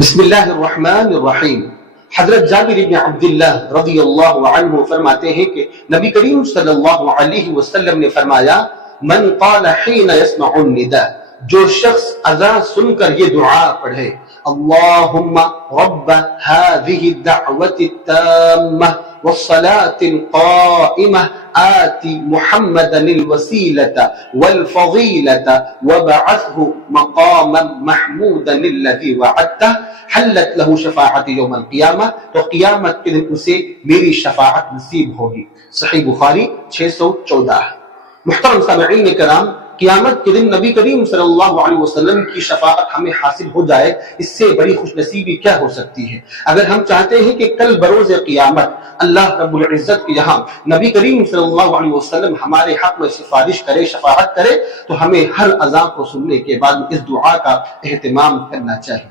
बिस्मिल्लाहिर्रहमानिर्रहीम। हजरत जाबिर इब्न अब्दुल्लाह रज़ियल्लाहु अन्हु फरमाते हैं कि नबी करीम सल्लल्लाहु अलैहि वसल्लम ने फरमाया, मन क़ाल हीन यस्मउन निदा, जो शख्स अज़ान सुनकर ये दुआ पढ़े, अल्लाहुम्मा रब्ब हाज़िहि दअवति ताम्मा वस्सलातिल क़ाइमा आति मुहम्मदनिल वसीलता वल फ़ज़ीलता वबअथहु मक़ामन महमूदनिल्लज़ी वअदतह हल्लत लहू शफ़ाअती यौमल क़ियामा, तो क़ियामत के दिन उसे मेरी शफ़ाअत नसीब होगी। सही बुखारी 614। मुहतरम सामिईन किराम, क़ियामत के दिन नबी करीम सल्लल्लाहु अलैहि वसल्लम की शफ़ाअत हमें हासिल हो जाए, इससे बड़ी खुशनसीबी क्या हो सकती है। अगर हम चाहते हैं कि कल बरोज़ क़ियामत अल्लाह रब्बुल इज़्ज़त के यहाँ नबी करीम सल्लल्लाहु अलैहि वसल्लम हमारे हक़ में सिफारिश करे, शफ़ाअत करे, तो हमें हर अज़ान को सुनने के बाद इस दुआ का एहतिमाम करना चाहिए।